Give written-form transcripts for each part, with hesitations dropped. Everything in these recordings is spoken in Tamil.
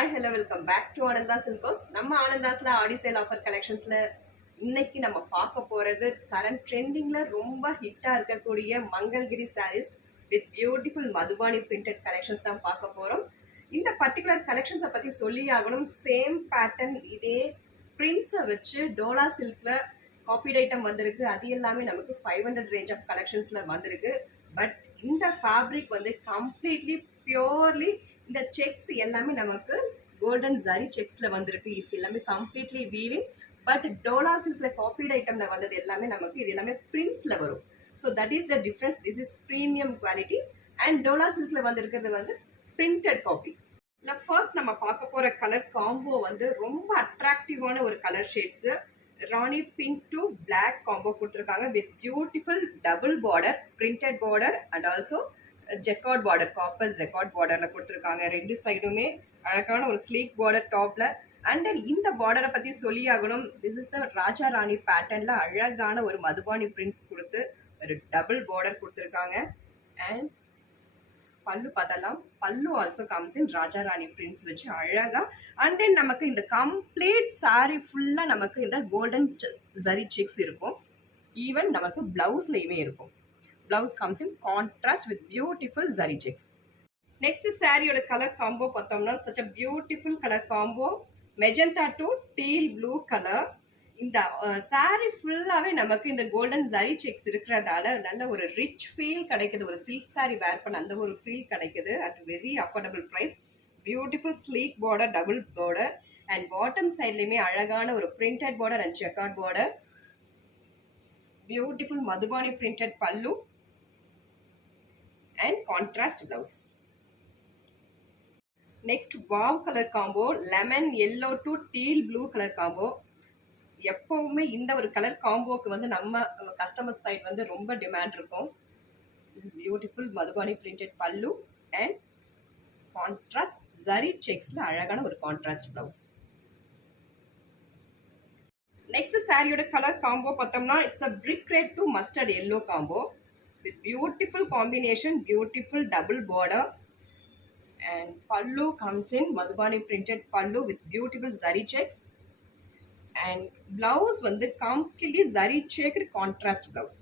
Hi, hello, welcome back to Ananda Silkos. நம்ம ஆனந்தாஸ்ல ஆடி சேல் ஆஃபர் கலெக்ஷன்ஸ்ல இன்னைக்கு நம்ம பார்க்க போறது கரண்ட் ட்ரெண்டிங்ல ரொம்ப ஹிட்டா இருக்கக்கூடிய Mangalagiri saris with beautiful Madhubani printed collections தான் பார்க்க போறோம். இந்த பர்டிகுலர் கலெக்ஷன்ஸை பத்தி சொல்லி ஆகணும். சேம் பேட்டர்ன் இதே பிரிண்ட்ஸை வச்சு டோலா சில்க்ல காப்பிட் ஐட்டம் வந்திருக்கு. அது எல்லாமே நமக்கு 500 ரேஞ்ச் ஆஃப் கலெக்ஷன்ஸ்ல வந்திருக்கு. பட் இந்த ஃபேப்ரிக் வந்து கம்ப்ளீட்லி பியூர்லி இந்த செக்ஸ் எல்லாமே நமக்கு கோல்டன் ஜரி செக்ஸ்ல வந்திருக்கு. இது எல்லாமே கம்ப்ளீட்லி வீவிங். பட் டோலா சில்க்ல காப்பிட் ஐட்டம்ல வந்தது எல்லாமே நமக்கு இது எல்லாமே பிரிண்ட்ஸ்ல வரும். So that is the difference. This is premium quality. And dola சில்க்ல வந்திருக்கிறது வந்து பிரிண்டட் காப்பி. இல்லை ஃபர்ஸ்ட் நம்ம பார்க்க போற கலர் காம்போ வந்து ரொம்ப அட்ராக்டிவான ஒரு colour shades. Rani pink to black combo கொடுத்துருக்காங்க with beautiful double border, printed border and also jacquard border, copper jacquard பார்டர்ல கொடுத்துருக்காங்க. ரெண்டு சைடுமே அழகான ஒரு ஸ்லீக் பார்டர் டாப்ல. அண்ட் தென் இந்த பார்டரை பத்தி சொல்லி ஆகணும். This is the Raja Rani பேட்டர்ன்ல அழகான ஒரு மதுபானி பிரிண்ட்ஸ் கொடுத்து ஒரு டபுள் பார்டர் கொடுத்துருக்காங்க. அண்ட் பல்லு பார்த்தலாம். பல்லு also comes in Raja Rani prints வச்சு அழகா. அண்ட் தென் நமக்கு இந்த கம்ப்ளீட் சாரி ஃபுல்லா நமக்கு இந்த கோல்டன் ஜரி செக்ஸ் இருக்கும். ஈவன் நமக்கு பிளவுஸ்லயுமே இருக்கும். Blouse comes in contrast with beautiful zari checks. Next சாரியோட கலர் காம்போ பார்த்தோம்னா such a beautiful colour combo, magenta to deal blue colour. இந்த சாரி ஃபுல்லாவே நமக்கு இந்த கோல்டன் ஜரி செக்ஸ் இருக்கிறதால நல்ல ஒரு ரிச் ஃபீல் கிடைக்குது. ஒரு சில்க் சாரி வேர் பண்ண அந்த ஒரு ஃபீல் கிடைக்குது at very affordable price. Beautiful sleek border, double border and bottom சைட்லையுமே அழகான ஒரு printed border and jacquard border. Beautiful Madhubani printed pallu and contrast blouse. Next wow color combo, lemon yellow to teal blue color combo. எப்பவுமே இந்த ஒரு கலர் காம்போக்கு வந்து நம்ம கஸ்டமர் சைட் வந்து ரொம்ப டிமாண்ட் இருக்கும். This is beautiful Madhubani printed பல்லு and contrast zari checksல அழகான ஒரு contrast blouse. Next சாரியோட கலர் காம்போ பார்த்தோம்னா it's a brick red to mustard yellow combo with beautiful combination, beautiful double border and pallu comes in madhubani printed pallu with beautiful zari checks and blouse வந்து completely zari checked contrast blouse.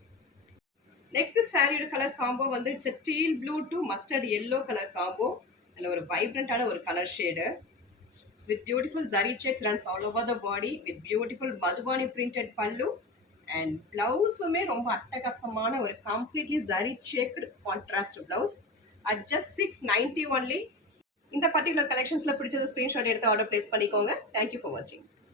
Next saree color combo வந்து it's a teal blue to mustard yellow color combo. and ஒரு vibrant ஆன ஒரு color shade with beautiful zari checks runs all over the body with beautiful madhubani printed pallu and பிளவுஸுமே ரொம்ப அட்டகாசமான ஒரு completely zari checked contrast blouse at just 690 only. இந்த பர்டிகுலர் கலெக்ஷன்ஸ்ல பிடிச்சது ஸ்கிரீன்ஷாட் எடுத்து ஆர்டர் பிளேஸ் பண்ணிக்கோங்க. தேங்க்யூ ஃபார் வாட்சிங்.